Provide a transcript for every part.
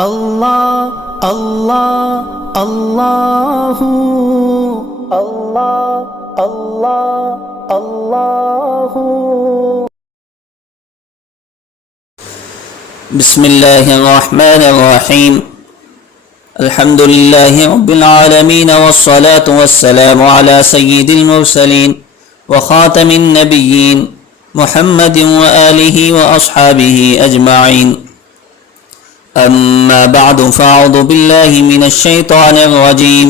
اللہ اللہ اللہ اللہ اللہ اللہ بسم اللہ الرحمن الرحیم الحمد للہ رب العالمین والصلاة والسلام علی سید المرسلین وخاتم النبیین محمد وآلہ واصحابہ اجمعین اما بعد فاعوذ باللہ من الشیطان الرجیم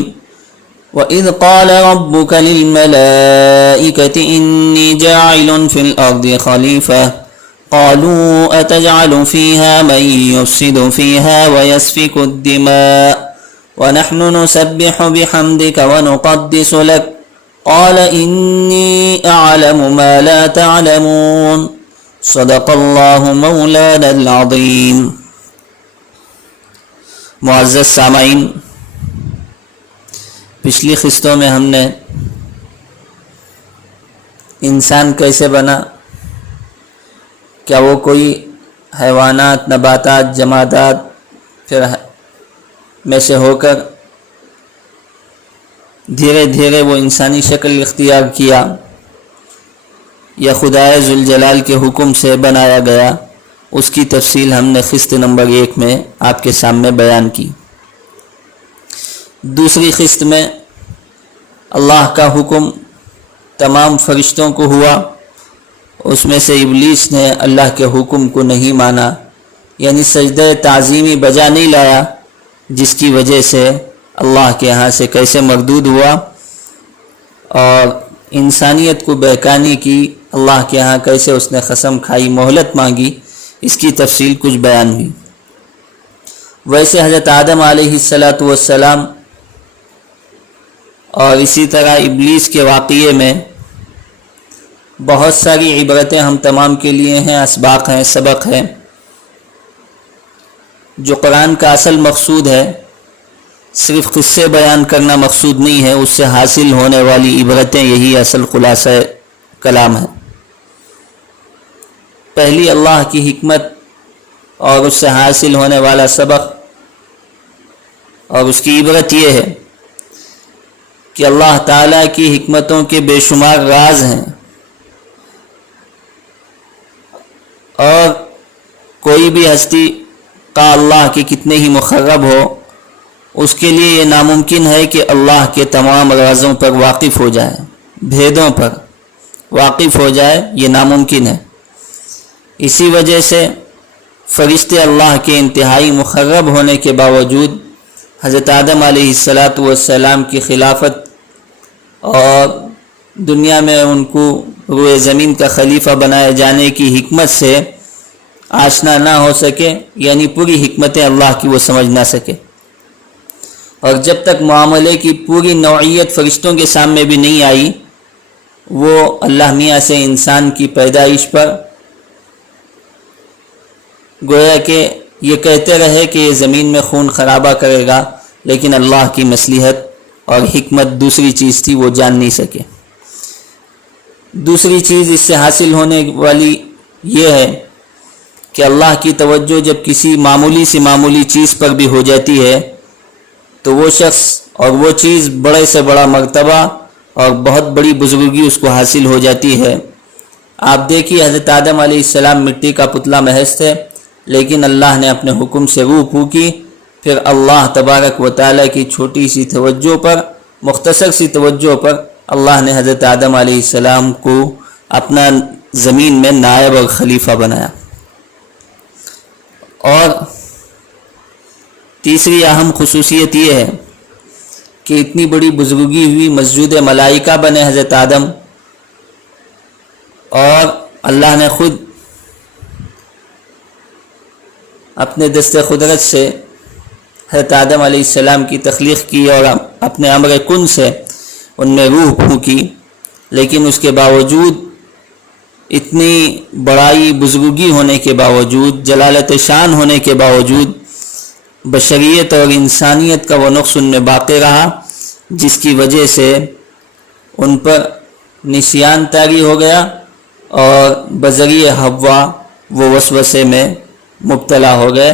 وَإِذْ قَالَ رَبُّكَ لِلْمَلَائِكَةِ إِنِّي جَاعِلٌ فِي الْأَرْضِ خَلِيفَةً قَالُوا أَتَجْعَلُ فِيهَا مَن يُفْسِدُ فِيهَا وَيَسْفِكُ الدِّمَاءَ وَنَحْنُ نُسَبِّحُ بِحَمْدِكَ وَنُقَدِّسُ لَكَ قَالَ إِنِّي أَعْلَمُ مَا لَا تَعْلَمُونَ صدق اللہ مولانا العظیم۔ معزز سامعین، پچھلی قسطوں میں ہم نے انسان کیسے بنا، کیا وہ کوئی حیوانات، نباتات، جمادات پھر میں سے ہو کر دھیرے دھیرے وہ انسانی شکل اختیار کیا، یا خدائے ذوالجلال کے حکم سے بنایا گیا، اس کی تفصیل ہم نے قسط نمبر 1 میں آپ کے سامنے بیان کی۔ دوسری قسط میں اللہ کا حکم تمام فرشتوں کو ہوا، اس میں سے ابلیس نے اللہ کے حکم کو نہیں مانا، یعنی سجدہ تعظیمی بجا نہیں لایا، جس کی وجہ سے اللہ کے ہاں سے کیسے مردود ہوا اور انسانیت کو بہکانے کی اللہ کے ہاں کیسے اس نے قسم کھائی، مہلت مانگی، اس کی تفصیل کچھ بیان ہوئی۔ ویسے حضرت آدم علیہ السلام اور اسی طرح ابلیس کے واقعے میں بہت ساری عبرتیں ہم تمام کے لیے ہیں، اسباق ہیں، سبق ہیں۔ جو قرآن کا اصل مقصود ہے، صرف قصے بیان کرنا مقصود نہیں ہے، اس سے حاصل ہونے والی عبرتیں یہی اصل خلاصہ کلام ہے۔ پہلی اللہ کی حکمت اور اس سے حاصل ہونے والا سبق اور اس کی عبرت یہ ہے کہ اللہ تعالیٰ کی حکمتوں کے بے شمار راز ہیں، اور کوئی بھی ہستی کا اللہ کے کتنے ہی مقرب ہو، اس کے لیے یہ ناممکن ہے کہ اللہ کے تمام رازوں پر واقف ہو جائے، بھیدوں پر واقف ہو جائے، یہ ناممکن ہے۔ اسی وجہ سے فرشتے اللہ کے انتہائی مقرب ہونے کے باوجود حضرت آدم علیہ السلام کی خلافت اور دنیا میں ان کو روئے زمین کا خلیفہ بنائے جانے کی حکمت سے آشنا نہ ہو سکے، یعنی پوری حکمتیں اللہ کی وہ سمجھ نہ سکے، اور جب تک معاملے کی پوری نوعیت فرشتوں کے سامنے بھی نہیں آئی، وہ اللہ میاں سے انسان کی پیدائش پر گویا کہ یہ کہتے رہے کہ یہ زمین میں خون خرابہ کرے گا، لیکن اللہ کی مصلحت اور حکمت دوسری چیز تھی، وہ جان نہیں سکے۔ دوسری چیز اس سے حاصل ہونے والی یہ ہے کہ اللہ کی توجہ جب کسی معمولی سے معمولی چیز پر بھی ہو جاتی ہے تو وہ شخص اور وہ چیز بڑے سے بڑا مرتبہ اور بہت بڑی بزرگی اس کو حاصل ہو جاتی ہے۔ آپ دیکھیے، حضرت آدم علیہ السلام مٹی کا پتلا محض تھے، لیکن اللہ نے اپنے حکم سے روح پھونکی، پھر اللہ تبارک و تعالیٰ کی چھوٹی سی توجہ پر، مختصر سی توجہ پر اللہ نے حضرت آدم علیہ السلام کو اپنا زمین میں نائب اور خلیفہ بنایا۔ اور تیسری اہم خصوصیت یہ ہے کہ اتنی بڑی بزرگی ہوئی، مسجود ملائکہ بنے حضرت آدم، اور اللہ نے خود اپنے دست قدرت سے حضرت آدم علیہ السلام کی تخلیق کی اور اپنے امر کن سے ان میں روح پھونکی، لیکن اس کے باوجود، اتنی بڑائی بزرگی ہونے کے باوجود، جلالت شان ہونے کے باوجود، بشریت اور انسانیت کا وہ نقص ان میں باقی رہا، جس کی وجہ سے ان پر نسیان طاری ہو گیا اور بذریعہ حوا وہ وسوسے میں مبتلا ہو گئے